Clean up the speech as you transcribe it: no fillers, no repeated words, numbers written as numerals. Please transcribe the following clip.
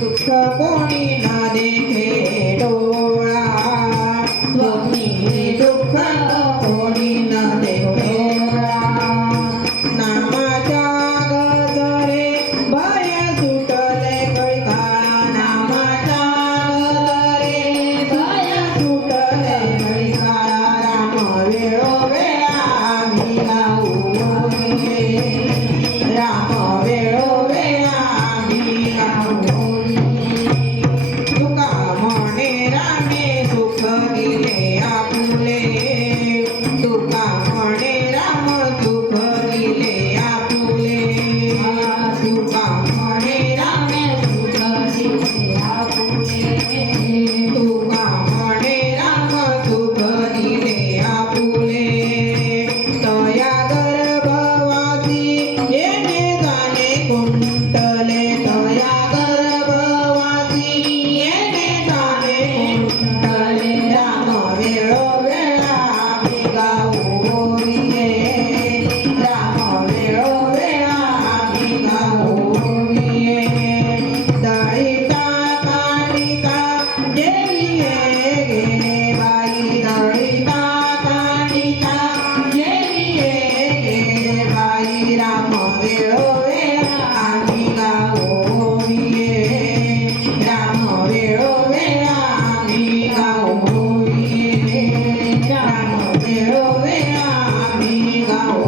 दुःख कोणी न देखे डोळा स्वामी दुःख कोणी न देखे डोळा नामाच्या गजरे भय सुटले कैकाळा नामाच्या गजरे भय सुटले कैकाळा राम वेळोवेळा आम्ही गाऊ राम वेळोवेळा आम्ही गाऊ तुका म्हणे रामे सुख दिले आपुले तुका म्हणे राम सुख दिले आपुले तुका म्हणे रामे सुख दिले आपुले तुका म्हणे राम सुख दिले आपुले तया गर्भवासी येणे जाणे कुंटले तया गर्भवासी येणे जाणे कुंटले राम वेळोवेळा आम्ही गाऊ राम वेळोवेळा आम्ही गाऊ दळिता कालिका देवी गे बाई दळिता कालिका देवी गे बाई राम वेळोवेळा आम्ही गाऊ राम वेळोवेळा आम्ही गाऊ राम वेळोवेळा आम्ही गाऊ